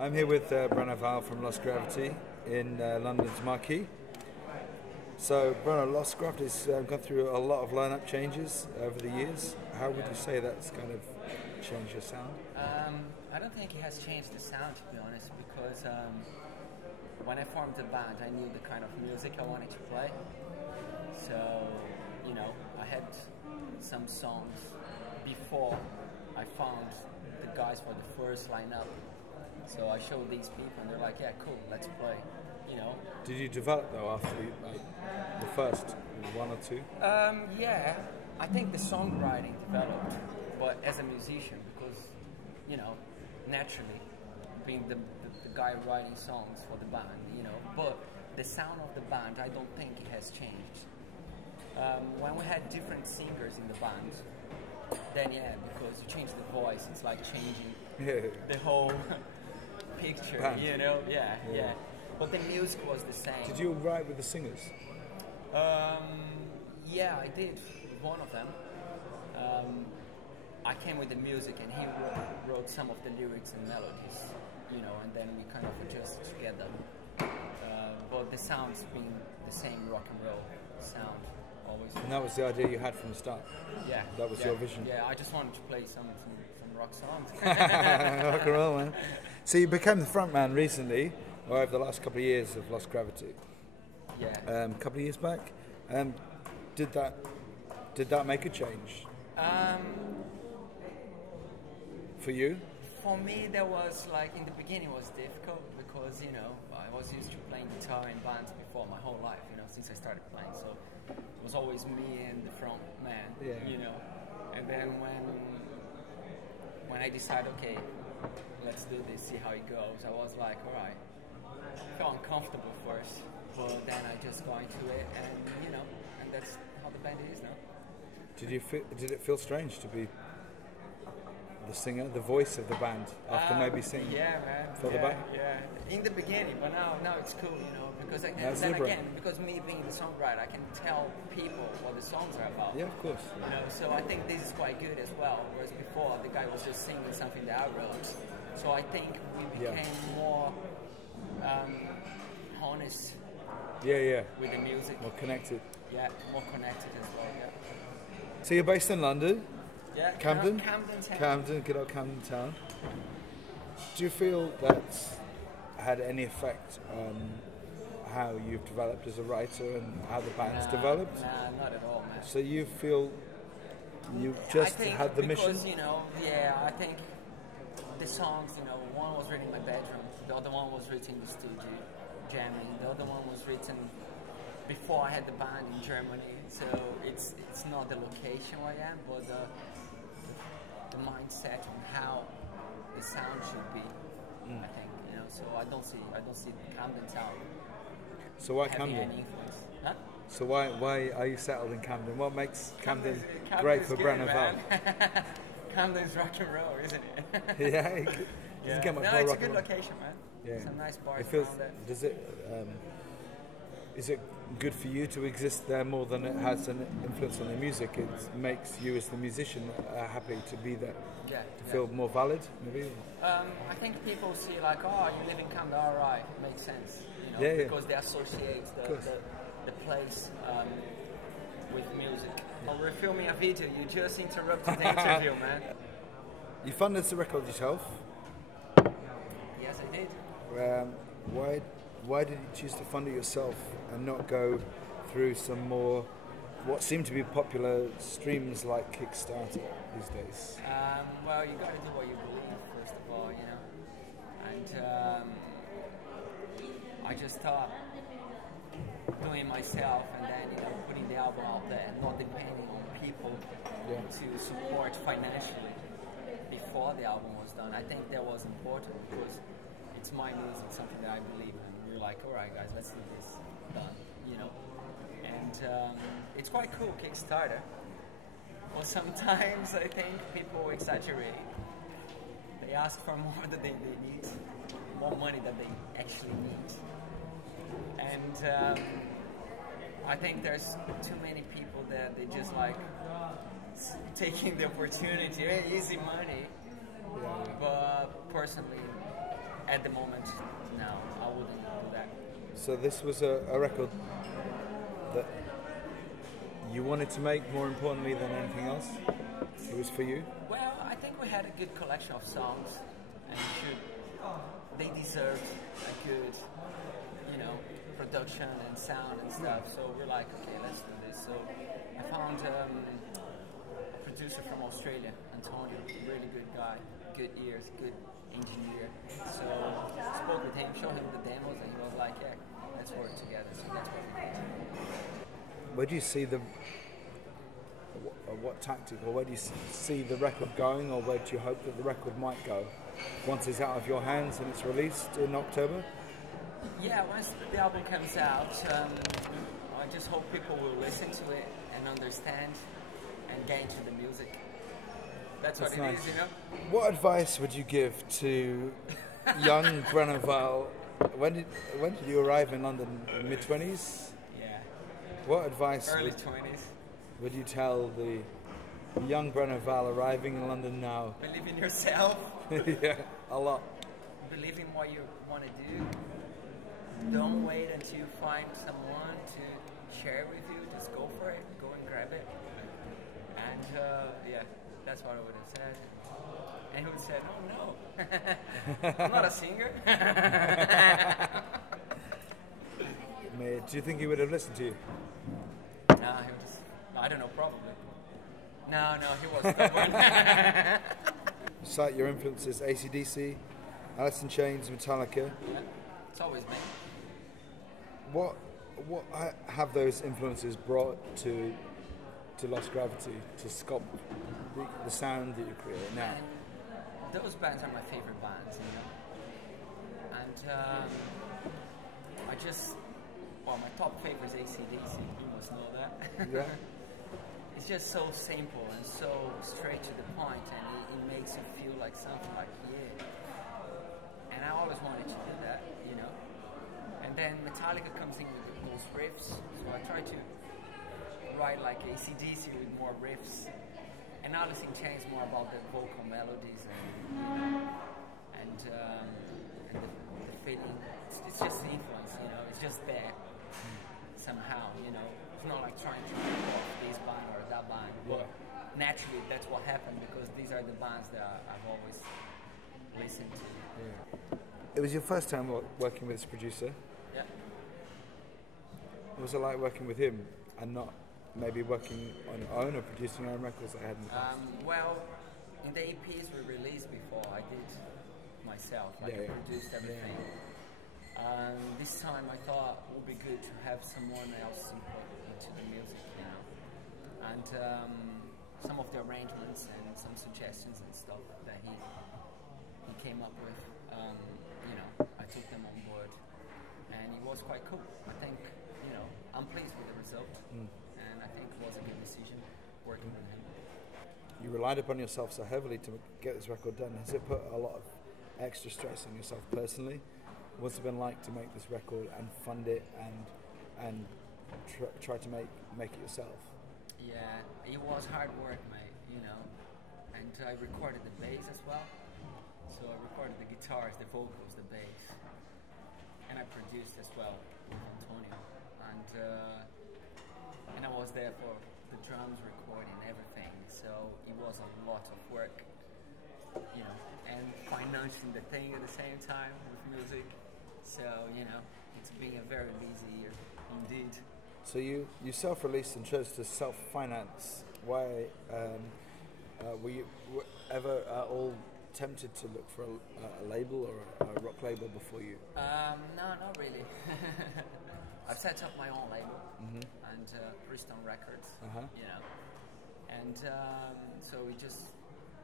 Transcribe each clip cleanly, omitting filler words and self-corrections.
I'm here with Breno Val from Lost Gravity in London's Marquee. So, Breno, Lost Gravity's gone through a lot of lineup changes over the years. How would you say that's kind of changed your sound? I don't think it has changed the sound, to be honest, because when I formed the band, I knew the kind of music I wanted to play. So, you know, I had some songs before I found the guys for the first lineup. So I showed these people, and they're like, "Yeah, cool, let's play." You know. Did you develop though after the first one or two? Yeah, I think the songwriting developed, but as a musician, because you know, naturally, being the guy writing songs for the band, you know. But the sound of the band, I don't think it has changed. When we had different singers in the band, then yeah, because you change the voice, it's like changing the whole picture, band. You know? Yeah. But the music was the same. Did you write with the singers? Yeah, I did with one of them. I came with the music and he wrote some of the lyrics and melodies, you know, and then we kind of adjusted together. But the sound's been the same rock and roll sound always. And that was the idea you had from the start? Yeah. That was your vision? Yeah, I just wanted to play some rock songs. Rock and roll, man. So you became the frontman recently, or over the last couple of years of Lost Gravity. Yeah. A couple of years back. Did that make a change? For you? For me, there was like in the beginning it was difficult because you know I was used to playing guitar in bands before my whole life, you know, since I started playing. So it was always me and the front man, you know. And then when I decided, okay, let's do this, see how it goes, I was like, all right, I felt uncomfortable first, but then I just got into it, and you know, and that's how the band is now. Did it feel strange to be the singer, the voice of the band, after maybe singing for the band? Yeah, in the beginning, but now it's cool, you know, because because me being the songwriter, I can tell people what the songs are about. Yeah, of course. You know, so I think this is quite good as well, whereas before the guy was just singing something that I wrote. So I think we became more honest with the music. More connected. Yeah, more connected as well, yeah. So you're based in London? Yeah, Camden? Camden, good old Camden town. Do you feel that's had any effect on how you've developed as a writer and how the band's developed? Nah, not at all, man. So you feel you just had the mission? You know, I think the songs, you know, one was written in my bedroom, the other one was written in the studio, jamming, the other one was written before I had the band in Germany. So it's not the location where I am, but the mindset on how the sound should be. I think, you know. So I don't see Camden Town. So why Camden? Any influence. Huh? So why are you settled in Camden? What makes Camden great for Breno Val? Camden's rock and roll, isn't it? Yeah, it doesn't get much more it's rock a good and roll. location, man. Yeah. Some nice bars. Is it good for you to exist there more than it has an influence on the music? It makes you as the musician happy to be there. To feel more valid, maybe. I think people see like, oh, you live in Camden, all right, makes sense. You know, because they associate the place with music. Well, we're filming a video. You just interrupted the interview, man. You funded the record yourself. Yes, I did. Why did you choose to fund it yourself and not go through some more, what seem to be popular streams like Kickstarter these days? Well, you got to do what you believe, first of all, you know. And I just thought doing it myself and then, you know, putting the album out there, not depending on people to support financially before the album was done. I think that was important because it's my music, something that I believe in. We're like, all right, guys, let's do this. Done, you know. And it's quite cool, Kickstarter. Well, sometimes I think people exaggerate. They ask for more than they need, more money than they actually need. And I think there's too many people that they just like taking the opportunity, easy money. But personally, at the moment, no, I wouldn't do that. So this was a record that you wanted to make more importantly than anything else? It was for you? Well, I think we had a good collection of songs, and they deserved a good, production and sound and stuff. So we're like, okay, let's do this. So I found a producer from Australia, Antonio, really good guy, good ears, good engineer. So I spoke with him, showed him the demos, and he was like, yeah, let's work together. So that's what we did. Where do you see what tactic, or where do you see the record going, or where do you hope that the record might go once it's out of your hands and it's released in October? Yeah, once the album comes out, I just hope people will listen to it and understand and get into the music. That's what it is, What advice would you give to young Breno Val? When did you arrive in London? Mid-20s? Yeah. What advice Early 20s. Would you tell the young Breno Val arriving in London now? Believe in yourself. Yeah, a lot. Believe in what you want to do. Don't wait until you find someone to share with you. Just go for it. Go and grab it. And yeah, that's what I would have said. And he would say, oh no, I'm not a singer. Do you think he would have listened to you? No, he would just, I don't know, probably. No, he was stubborn. Cite your influences: AC/DC, Alice in Chains, Metallica. Yeah, it's always me. What have those influences brought to Lost Gravity, to sculpt the sound that you create now? And those bands are my favorite bands, And my top favorite is AC/DC. You must know that. Yeah. It's just so simple and so straight to the point, and it makes you feel like something like, yeah. And I always wanted to do that, And then Metallica comes in with those riffs, so I try to write like AC/DC with more riffs. And Alice in Chains more about the vocal melodies and the feeling. It's just the influence, It's just there somehow, It's not like trying to copy this band or that band. But naturally, that's what happened because these are the bands that I've always listened to. Yeah. It was your first time working with this producer. Yeah. What was it like working with him and not maybe working on your own or producing your own records that I had in the past? Well, in the EPs we released before, I did myself. I produced everything. This time I thought it would be good to have someone else input into the music, And some of the arrangements and some suggestions and stuff that he came up with, I took them on board, and it was quite cool. I think, I'm pleased with the result, and I think it was a good decision working with him. You relied upon yourself so heavily to get this record done. Has it put a lot of extra stress on yourself personally? What's it been like to make this record and fund it and try to make it yourself? Yeah, it was hard work, mate, and I recorded the bass as well. So I recorded the guitars, the vocals, the bass, and I produced as well with Antonio. And I was there for the drums recording, everything. So it was a lot of work, and financing the thing at the same time with music. So, it's been a very busy year, indeed. So you self-released and chose to self-finance. Why were you ever all tempted to look for a label or a rock label before you? No, not really. I've set up my own label and Bristol Records, and so we just,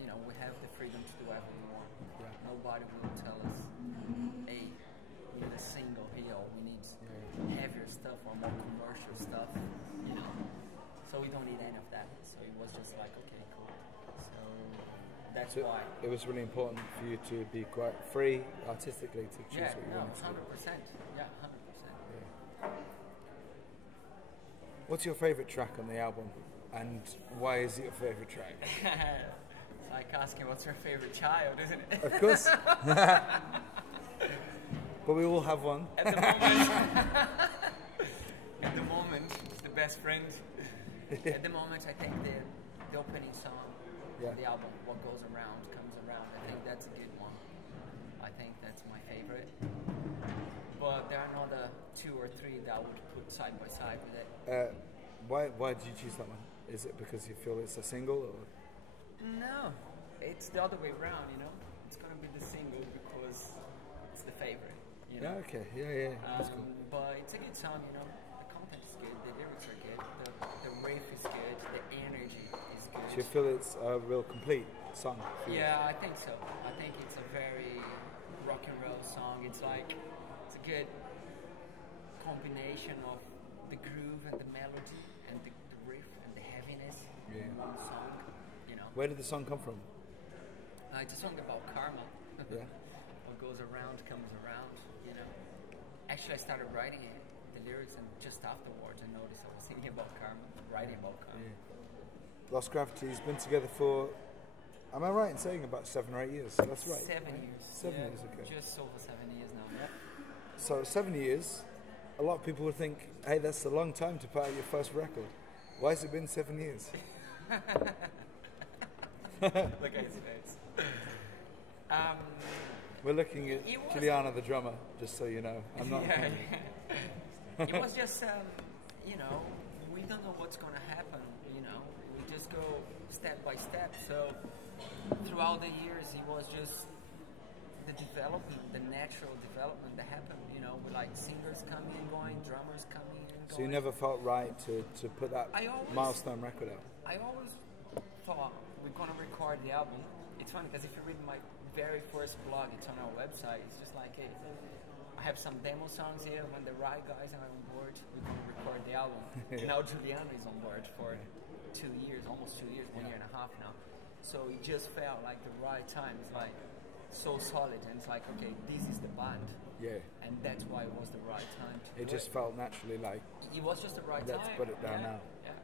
we have the freedom to do whatever we want. Yeah. Nobody will tell us, hey, we need a single here, or we need heavier stuff or more commercial stuff, So we don't need any of that. So it was just like, okay, cool. So that's why. It was really important for you to be quite free artistically to choose what you wanted to do. 100%. Yeah, 100%. What's your favourite track on the album, and why is it your favourite track? It's like asking what's your favourite child, isn't it? Of course. But we all have one. At the moment, at the moment, it's the best friend. At the moment, I think the opening song, Yeah. the album, What Goes Around Comes Around. I think that's a good one. I think that's my favorite. But there are another 2 or 3 that I would put side by side with it. Why did you choose that one? Is it because you feel it's a single? Or? No, it's the other way around, you know. It's gonna be the single because it's the favorite, you know. Yeah, okay, yeah. That's cool. But it's a good song, you know. The content is good, the lyrics are good, the riff is good, the energy is good. Do you feel it's a real complete song? Yeah, I think so. I think it's a very rock and roll song. It's like, it's a good combination of the groove and the melody and the riff and the heaviness in one song, you know. Where did the song come from? It's a song about karma. Yeah. What goes around comes around, you know. Actually, I started writing it, the lyrics, and just afterwards I noticed I was singing about karma, writing about karma. Yeah. Lost Gravity's been together for, am I right in saying about 7 or 8 years? That's right. 7 years. 7 years, okay. Just over 7 years now, yeah. So 7 years, a lot of people would think, hey, that's a long time to put out your first record. Why has it been 7 years? Look at his face. We're looking at Juliana, the drummer, just so you know. I'm not. Yeah. It was just, you know, we don't know what's going to happen, you know. We just go step by step. So throughout the years, it was just the development, the natural development that happened, you know, with like singers coming and going, drummers coming and going. So you never felt right to put that milestone record out? I always thought we're going to record the album. It's funny because if you read my very first blog, it's on our website, it's just like, hey, I have some demo songs here. When the right guys are on board, we're going to record the album. Now Juliana is on board for 2 years, almost 2 years, 1 year and a half now. So it just felt like the right time. It's like so solid, and it's like, okay, this is the band. Yeah. And that's why it was the right time to It just felt naturally like, it was just the right time. let's put it down now. Yeah.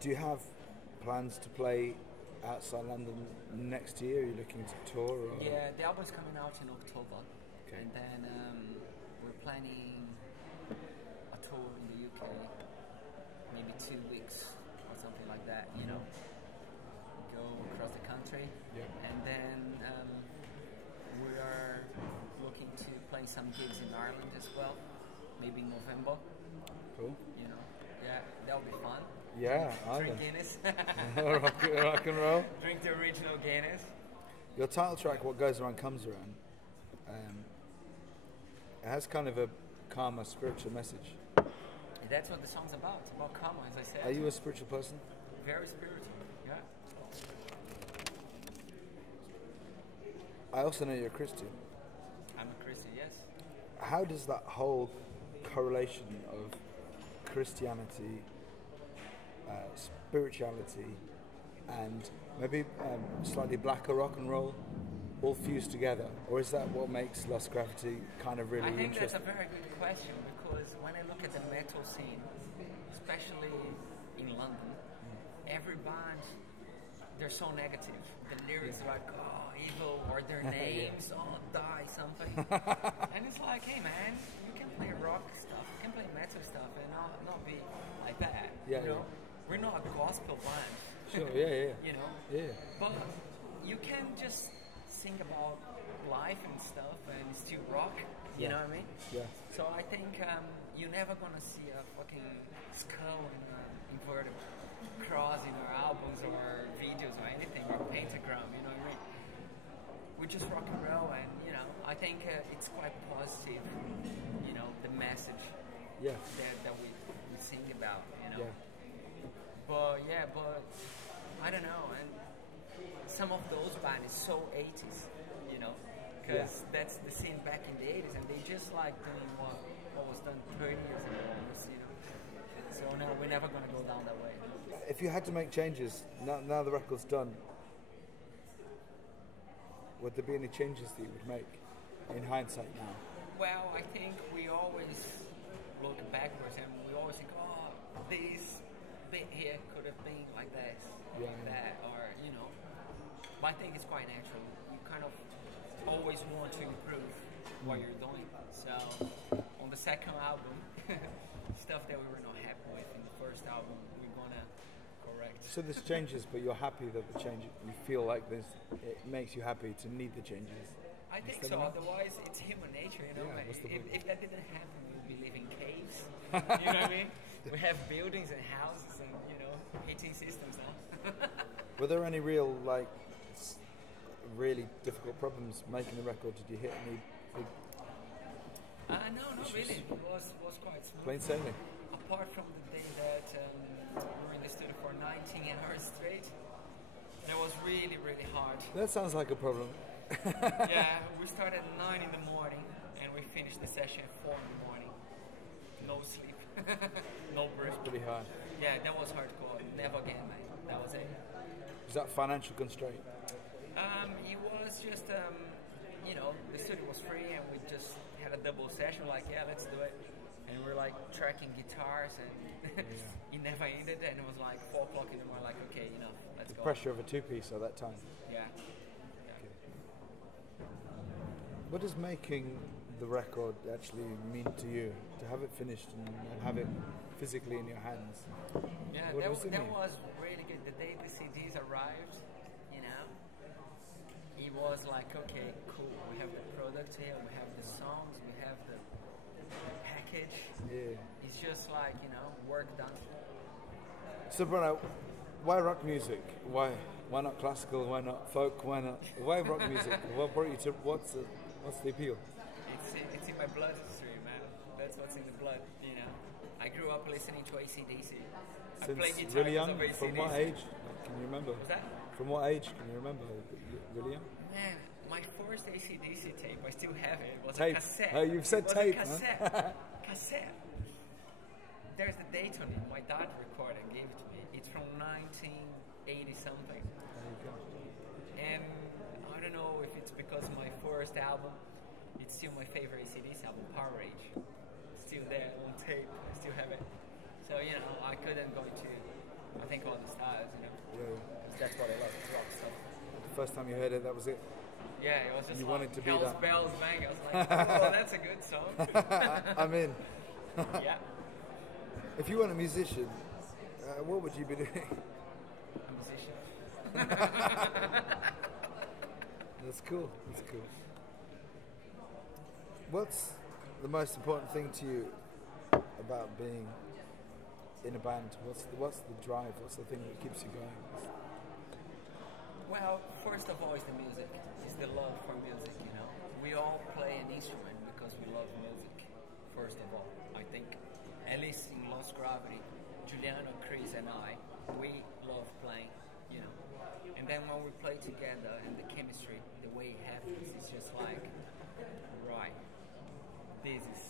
Do you have plans to play outside London next year? Are you looking to tour? Or? Yeah, the album's coming out in October. Okay. And then we're planning a tour in the UK, maybe 2 weeks or something like that, you know. Go across the country. Yeah. And then we are looking to play some gigs in Ireland as well, maybe in November. Cool. You know, yeah, that'll be fun. Yeah, Drink Guinness. rock and roll. Drink the original Guinness. Your title track, What Goes Around Comes Around, it has kind of a karma spiritual message. That's what the song's about. It's about karma, as I said. Are you a spiritual person? Very spiritual, yeah. I also know you're a Christian. I'm a Christian, yes. How does that whole correlation of Christianity, spirituality, and maybe slightly blacker rock and roll all fused together? Or is that what makes Lost Gravity kind of really interesting? I think that's a very good question, because when I look at the metal scene, especially in London, every band, they're so negative. The lyrics are like, oh, evil, or their names, oh, die, something. And it's like, hey man, you can play rock stuff, you can play metal stuff, and not be like that. Yeah, you know? We're not a gospel band. Sure, yeah. You know? Yeah. But you can just sing about life and stuff and still rock. You know what I mean? Yeah. So I think you're never gonna see a fucking skull and inverted cross in our albums or videos or anything, or pentagram. You know what I mean? We just rock and roll, and you know, I think it's quite positive. You know, the message. Yeah. That we sing about. You know. Yeah. But I don't know, and some of those bands is so 80s, you know, because that's the scene back in the 80s, and they just like doing what was done 30 years ago, almost, you know. So no, we're never gonna go down that way. If you had to make changes, now the record's done, would there be any changes that you would make in hindsight now? Well, I think we always look backwards and we always think, oh, this bit here could have been like this, like that, or, you know. But I think it's quite natural. You kind of always want to improve what you're doing. So on the second album, stuff that we were not happy with in the first album, we're gonna correct. So there's changes, but you're happy that the change. You feel like this. It makes you happy to need the changes. I think so. Otherwise, it's human nature, you know. Yeah, if that didn't happen, we'd be living in caves. You know what I mean? We have buildings and houses and heating systems now. Were there any real really difficult problems making the record? Did you hit any big? No, not really. It was quite smooth. Plain sailing. Apart from the day that we were in the studio for 19 hours straight, that was really, really hard. That sounds like a problem. Yeah, we started at 9 in the morning and we finished the session at 4 in the morning. No sleep, no break. That's pretty hard. Yeah, that was hardcore. Never again, mate. That was it. Was that financial constraint? It was just, the studio was free and we just had a double session. Like, yeah, let's do it. And we're like tracking guitars and it never ended. And it was like 4 o'clock in the morning. Like, okay, enough. Let's go. Pressure of a 2-piece at that time. Yeah. What does making the record actually mean to you? To have it finished and have it physically in your hands? Yeah, that was really good. The day the CDs arrived, it was like, okay, cool. We have the product here, we have the songs, we have the package. Yeah. It's just like, work done. So, Breno, why rock music? Why not classical? Why not folk? Why rock music? What brought you to? What's the appeal? It's in my bloodstream, man. That's what's in the blood. I grew up listening to AC/DC. I played guitar really young. From what age? Can you remember? Was that? From what age can you remember? Really young? Man, my first AC/DC tape, I still have it. It was tape. A cassette. Oh, you've said tape, a cassette. Huh? Cassette. There's the date on it. My dad recorded and gave it to me. It's from 1980 something. There you go. And I don't know if it's because my first album, it's still my favorite AC/DC album, Power Rage. Still there on tape. I still have it. So, I couldn't go into, I think, all the styles, Yeah. That's what I love, rock stuff. The first time you heard it, that was it? Yeah, it was just you like wanted to be Hell's that. Bells Bang. I was like, oh, that's a good song. I'm in. Yeah. If you weren't a musician, what would you be doing? A musician. That's cool. That's cool. What's the most important thing to you about being in a band? What's the drive? What's the thing that keeps you going? Well, first of all, it's the music. It's the love for music, We all play an instrument because we love music, first of all. I think, at least in Lost Gravity, Juliano, Chris, and I, we love playing, And then when we play together and the chemistry, the way it happens, it's just like, right, this is,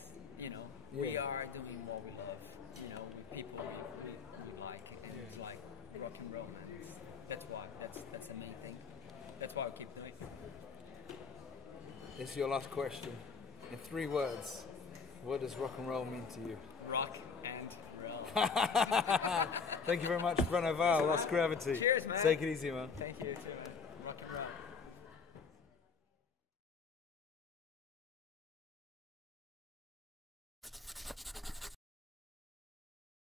we are doing what we love, with people we like, and it's like rock and roll, man. That's why, that's the main thing. That's why I keep doing it. It's your last question. In 3 words, what does rock and roll mean to you? Rock and roll. Thank you very much, Breno Val, Lost Gravity. Cheers, man. Take it easy, man. Thank you, too, man.